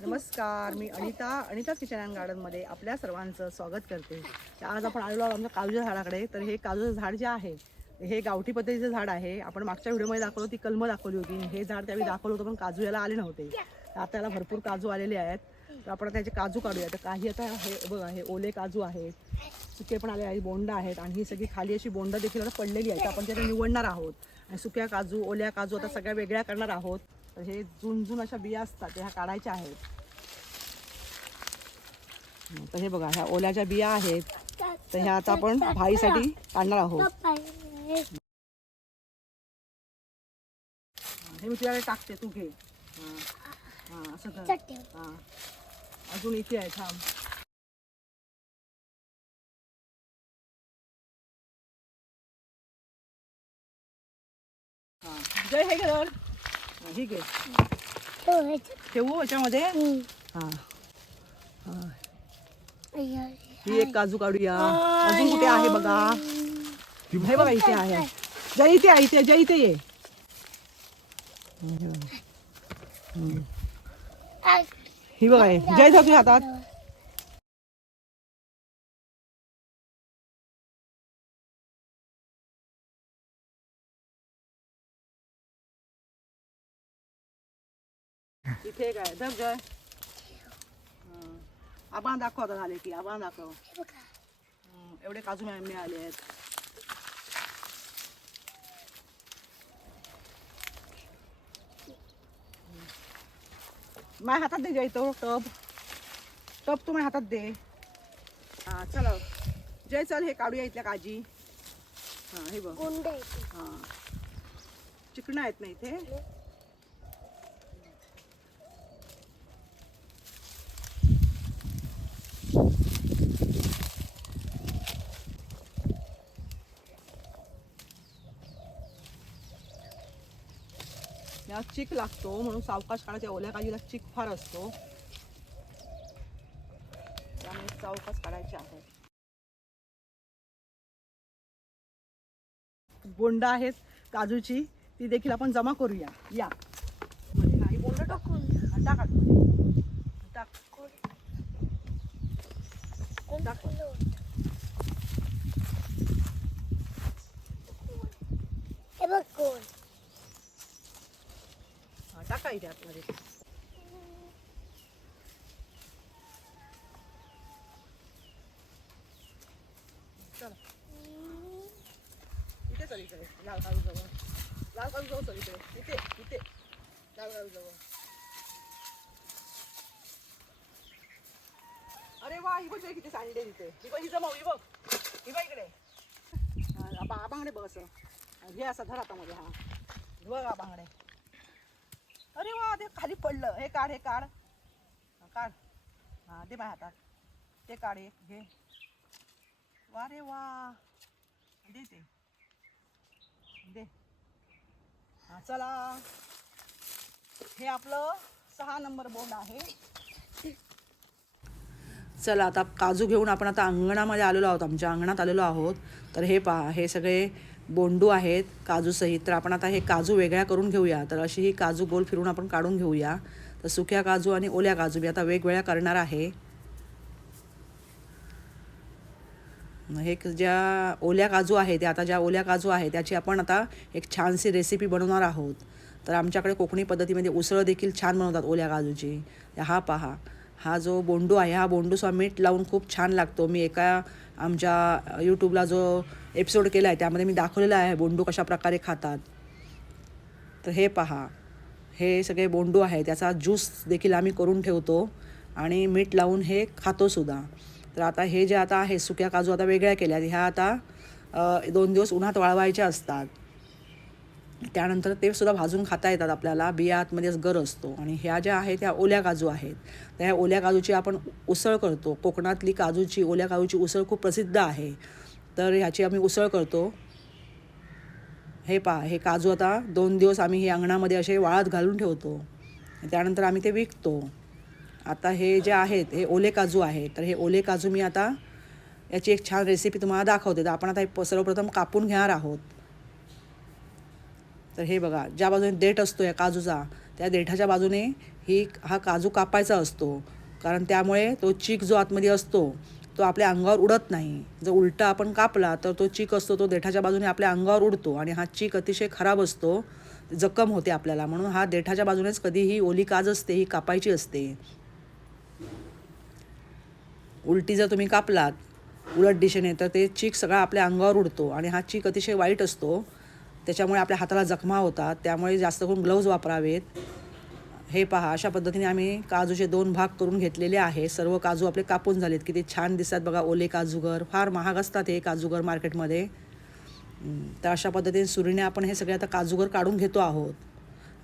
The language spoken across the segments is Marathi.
नमस्कार मी अनिता अनिता किचन अँड गार्डनमध्ये आपल्या सर्वांचं स्वागत करते. आज आपण आलेलो आहोत आमच्या काजूच्या झाडाकडे. तर हे काजूचं झाड जे आहे हे गावठी पद्धतीचं झाड आहे. आपण मागच्या व्हिडिओमध्ये दाखवलं ती कलमं दाखवली होती. हे झाड त्यावेळी दाखवलं होतं पण काजू याला आले नव्हते. आता याला भरपूर काजू आलेले आहेत. तर आपण त्याचे काजू काढूया तर काही आता हे बघा हे ओले काजू आहेत सुके पण आले आहेत बोंडा आहेत. आणि ही सगळी खाली अशी बोंडा देखील आता पडलेली आहेत. तर आपण त्याला निवडणार आहोत. आणि सुक्या काजू ओल्या काजू आता सगळ्या वेगळ्या करणार आहोत. तर हे जुनजुन अशा बिया असतात ह्या काढायच्या आहेत. तर हे बघा ह्या ओल्याच्या बिया आहेत. तर ह्या आता आपण भाईसाठी काढणार आहोत. हे मी तुझ्याकडे टाकते तू घे. हां असं कर. हां. अजून इथे आहे थांब. हां. जय हे घर. हां, ही घे ठेवू याच्यामध्ये? हां. हां. ही एक काजू काढूया. अजून कुठे आहे बघा? हे बघा इथे आहे. जय इथे आहे इथे जय इथे ये. ही बघा हे. जय धर तुझ्या हातात इथे काय धर जय. आबाळ दाखव आता झाले की आबाळ दाखव हं, एवढे काजू मिळा- मिळाले आहेत माझ्या हातात दे जय तो टब टब तू माझ्या हातात दे हा चला जय चल हे काढूया इथल्या काजी हा हे बघ हा चिकणं आहेत ना इथे या चिक लागतो म्हणून सावकाश काढायच्या ओल्या काजीला चिक फार असतो. त्यामुळे सावकाश काढायचे आहे. बोंड आहेत काजूची ती देखील आपण जमा करूया. या. म्हणजे हा, बोंड टाकून टाक काढून. हा, आतमध्ये चला इथे चल इकडे लाल काजू जवळ लाल काळू जवळ चल इकडे इथे इथे लाल काजू जवळ अरे वा ही बघ किती सांडले तिथे ही बघ ही जमाव ही बघ ही बघ इकडे हा, आबा आबांगडे बघ असं घे असं धर हातामध्ये हा बघ आबांगडे खाली पडलं. हे काढ हे काढ. काढ. हा दे माझ्या हातात. ते काढ एक घे. वा रे वा. दे ते. दे. हा चला. हे आपलं सहा नंबर बोर्ड आहे. चला आता काजू घेऊन आपण आता अंगणामध्ये आलेलो आहोत. आमच्या अंगणात आलेलो आहोत. तर हे पहा हे सगळे बोंडू आहेत काजूसहित तर आपण आता हे काजू वेगळ्या करून घेऊया. तर अशी ही काजू गोल फिरून आपण काढून घेऊया. तर सुक्या काजू आणि ओल्या काजू मी आता वेगवेगळ्या करणार आहे. हे ज्या ओल्या काजू आहे त्या आता ज्या ओल्या काजू आहे त्याची आपण आता एक छानशी रेसिपी बनवणार आहोत. तर आमच्याकडे कोकणी पद्धतीमध्ये उसळ देखील छान बनवतात ओल्या काजूची. हा पहा. हा जो बोंडू आहे हा बोंडूचा मीठ लावून खूप छान लागतो. मी एका आमच्या यूट्यूबला जो एपिसोड केला आहे त्यामध्ये मी दाखवलेला आहे बोंडू कशा प्रकारे खातात. तर हे पहा. हे सगळे बोंडू आहे त्याचा ज्यूस देखील आम्ही करून ठेवतो आणि मीठ लावून हे खातोसुद्धा तर आता हे जे आता आहे सुक्या काजू आता वेगळ्या केल्या ह्या आता दोन दिवस उन्हात वाळवायच्या असतात. त्यानंतर ते सुद्धा भाजून खाता येतात आपल्याला. बिया आतमध्येच गर असतो. आणि ह्या ज्या आहेत ह्या ओल्या काजू आहेत. तर ह्या ओल्या काजूची आपण उसळ करतो. कोकणातली काजूची ओल्या काजूची उसळ खूप प्रसिद्ध आहे. तर ह्याची आम्ही उसळ करतो. हे पहा हे काजू आता दोन दिवस आम्ही हे अंगणामध्ये असे वाळत घालून ठेवतो. त्यानंतर आम्ही ते विकतो. आता हे जे आहेत हे ओले काजू आहेत. तर हे ओले काजू मी आता याची एक छान रेसिपी तुम्हाला दाखवते. तर आपण आता हे सर्वप्रथम कापून घेणार आहोत. तर हे बघा ज्या बाजूने देठ असतो या काजूचा त्या देठाच्या बाजूने ही हा काजू कापायचा असतो. कारण त्यामुळे तो चीक जो आतमध्ये असतो तो आपल्या अंगावर उडत नाही. जर उलटा आपण कापला तर तो चीक असतो तो देठाच्या बाजूने आपल्या अंगावर उडतो आणि हा चीक अतिशय खराब असतो जखम होते आपल्याला. म्हणून हा देठाच्या बाजूनेच कधी ही ओली काज असते ही कापायची असते. उलटी जर तुम्ही कापलात उलट दिशेने तर ते चीक सगळा आपल्या अंगावर उडतो आणि हा चीक अतिशय वाईट असतो. त्याच्यामुळे आपल्या हाताला जखमा होतात त्यामुळे जास्त करून ग्लव्ज वापरावेत. हे पहा अशा पद्धतीने आम्ही काजूचे दोन भाग करून घेतलेले आहे. सर्व काजू आपले कापून झालेत. किती छान दिसतात बघा ओले काजूगर. फार महाग असतात हे काजूगर मार्केटमध्ये. तर अशा पद्धतीने सुरीने आपण हे सगळे आता काजूगर काढून घेतो आहोत.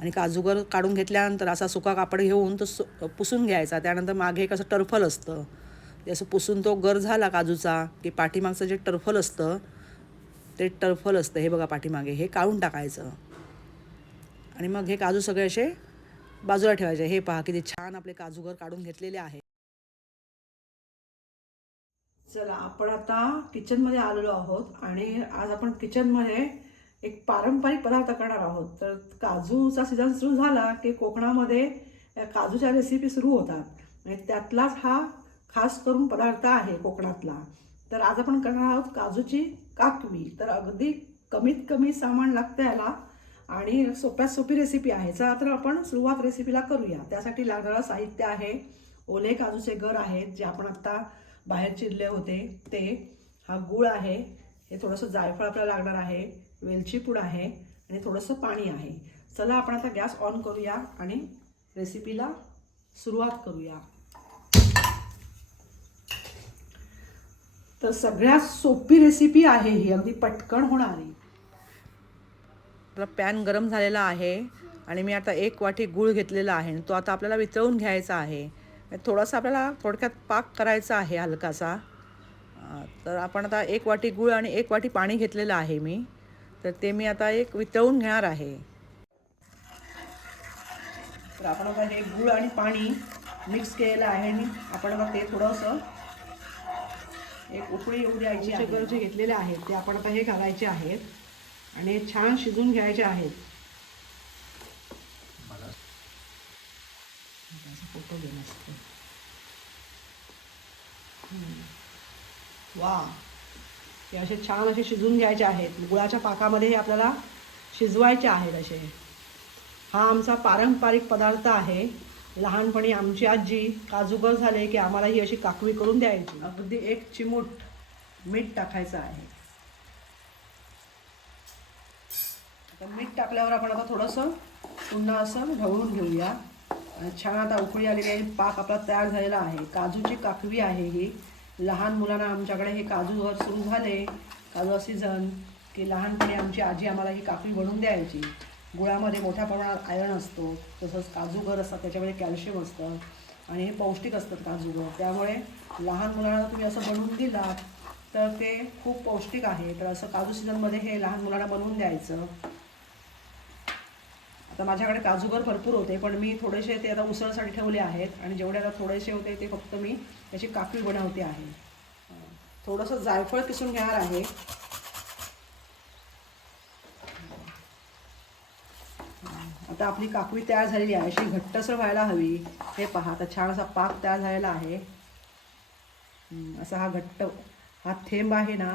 आणि काजूगर काढून घेतल्यानंतर असा सुका कापड घेऊन तो सु पुसून घ्यायचा. त्यानंतर मागे एक असं टर्फल असतं. ते असं पुसून तो गर झाला काजूचा की पाठीमागचं जे टर्फल असतं ते टर्फल असतं हे बघा पाठीमागे हे काढून टाकायचं. आणि मग हे काजू सगळे असे बाजूला ठेवायचे. हे पहा किती छान आपले काजूगर काढून घेतलेले आहे. चला आपण आता किचनमध्ये आलेलो आहोत आणि आज आपण किचनमध्ये एक पारंपरिक पदार्थ करणार आहोत. तर काजूचा सीझन सुरू झाला की कोकणामध्ये या काजूच्या रेसिपी सुरू होतात. आणि त्यातलाच हा खास करून पदार्थ आहे कोकणातला. तर आज आपण करणार आहोत काजूची काकवी तर अगदी कमीत कमी सामान लागतं याला. आणि सोप्यात सोपी रेसिपी आहे. चला तर आपण सुरुवात रेसिपीला करूया. त्यासाठी लागणारं साहित्य आहे. ओले काजूचे गर आहेत जे आपण आत्ता बाहेर चिरले होते. ते हा गूळ आहे. हे थोडंसं जायफळ आपल्याला लागणार आहे. वेलची पूड आहे. आणि थोडंसं पाणी आहे. चला आपण आता गॅस ऑन करूया आणि रेसिपीला सुरुवात करूया. तर सगळ्यात सोपी रेसिपी आहे ही. अगदी पटकन होणारी. आपला पॅन गरम झालेला आहे आणि मी आता एक वाटी गूळ घेतलेला आहे. आणि तो आता आपल्याला वितळून घ्यायचा आहे. थोडासा आपल्याला थोडक्यात पाक करायचा आहे हलकासा. तर आपण आता एक वाटी गूळ आणि एक वाटी पाणी घेतलेलं आहे मी. तर ते मी आता एक वितळून घेणार आहे. तर आपण आता हे गूळ आणि पाणी मिक्स केलेलं आहे. आणि आपण आता ते थोडंसं एक उकळी येऊ द्यायची आहे. जे घेतलेले आहेत ते आपण आता हे घालायचे आहेत. आणि हे छान शिजून घ्यायचे आहेत. फोटो घे मस्त. हम्म. वा. हे असे छान असे शिजून घ्यायचे आहेत. गुळाच्या पाकामध्ये हे आपल्याला शिजवायचे आहेत असे. हा आमचा पारंपरिक पदार्थ आहे. लहानपणी आमची आजी काजूगर झाले की आम्हाला ही अशी काकवी करून द्यायची. अगदी एक चिमूट मीठ टाकायचं आहे. आता मीठ टाकल्यावर आपण आता थोडंसं पुन्हा असं ढवळून घेऊया. छान आता उकळी आलेली आहे. पाक आपला तयार झालेला आहे. काजूची काकवी आहे ही. लहान मुलांना आमच्याकडे हे काजू घर सुरू झाले. काजू सीझन की लहानपणी आमची आजी आम्हाला ही काकवी बनवून द्यायची. गुळामध्ये मोठ्या प्रमाणात आयर्न असतो तसंच काजूगर असतात त्याच्यामध्ये कॅल्शियम असतं आणि हे पौष्टिक असतात काजूगर त्यामुळे लहान मुलांना तुम्ही असं बनवून दिलात तर ते खूप पौष्टिक आहे. तर असं काजू सीझनमध्ये हे लहान मुलांना बनवून द्यायचं. आता माझ्याकडे काजूगर भरपूर होते पण मी थोडेसे ते आता उसळसाठी ठेवले आहेत आणि जेवढे आता थोडेसे होते ते फक्त मी त्याची काकवी बनवते आहे. थोडंसं जायफळ किसून घेणार आहे. आता आपली काकवी तयार झालेली आहे. अशी घट्टसर व्हायला हवी. हे पहा आता छान असा पाक तयार झालेला आहे. असा हा घट्ट हा थेंब आहे ना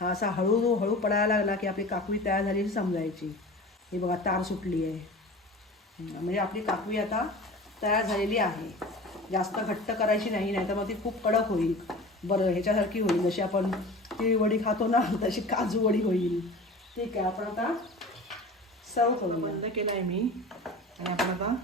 हा असा हळूहळू हळू पडायला लागला की आपली काकवी तयार झाली समजायची. ही बघा तार सुटली आहे. म्हणजे आपली काकवी आता तयार झालेली आहे. जास्त घट्ट करायची नाही नाही तर मग ती खूप कडक होईल. बरं ह्याच्यासारखी होईल. जशी आपण तिळी वडी खातो ना तशी काजू वडी होईल. ठीक आहे आपण आता सर्व करू बंद केलं आहे मी आणि आपण आता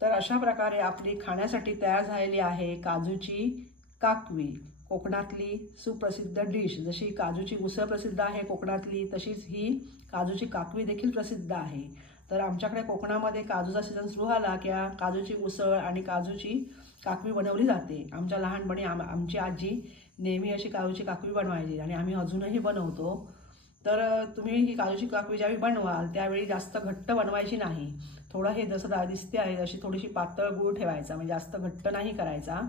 तर अशा प्रकारे आपली खाण्यासाठी तयार झालेली आहे काजूची काकवी. कोकणातली सुप्रसिद्ध डिश. जशी काजूची उसळ प्रसिद्ध आहे कोकणातली तशीच ही काजूची काकवी देखील प्रसिद्ध आहे. तर आमच्याकडे कोकणामध्ये काजूचा सीझन सुरू झाला की आ- काजूची उसळ आणि काजूची काकवी बनवली जाते. आमच्या लहानपणी आम आमची आजी नेहमी अशी काजूची काकवी बनवायची आणि आम्ही अजूनही बनवतो. तर तुम्ही ही काजूची काकवी ज्यावेळी बनवाल त्यावेळी जास्त घट्ट बनवायची नाही. थोडं हे जसं दा- दिसते आहे अशी थोडीशी पातळ गूळ ठेवायचा म्हणजे जास्त घट्ट नाही करायचा.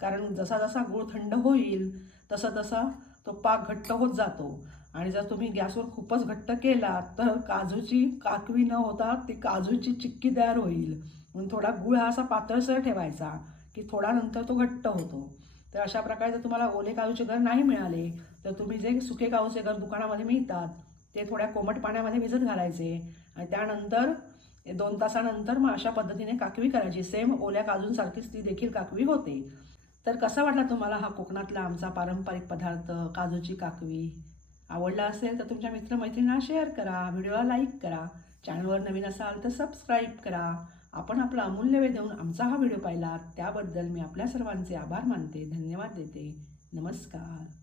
कारण जसा जसा गूळ थंड होईल तसं तसा तो पाक घट्ट होत जातो. आणि जर तुम्ही गॅसवर खूपच घट्ट केला तर काजूची काकवी न होता ती काजूची चिक्की तयार होईल. म्हणून थोडा गुळ हा असा पातळसर ठेवायचा. की थोडा नंतर तो घट्ट होतो. तर अशा प्रकारे जर तुम्हाला ओले काजूचे घर नाही मिळाले तर तुम्ही जे सुके काजूचे घर दुकानामध्ये मिळतात ते थोड्या कोमट पाण्यामध्ये भिजत घालायचे आणि त्यानंतर दोन तासानंतर मग अशा पद्धतीने काकवी करायची. सेम ओल्या काजूंसारखीच ती देखील काकवी होते. तर कसा वाटला तुम्हाला हा कोकणातला आमचा पारंपरिक पदार्थ काजूची काकवी? आवडला असेल तर तुमच्या मित्रमैत्रिणींना शेअर करा व्हिडिओला लाईक करा. चॅनलवर नवीन असाल तर सबस्क्राईब करा. आपण आपला अमूल्य वेळ देऊन आमचा हा व्हिडिओ पाहिला त्याबद्दल मी आपल्या सर्वांचे आभार मानते धन्यवाद देते. नमस्कार.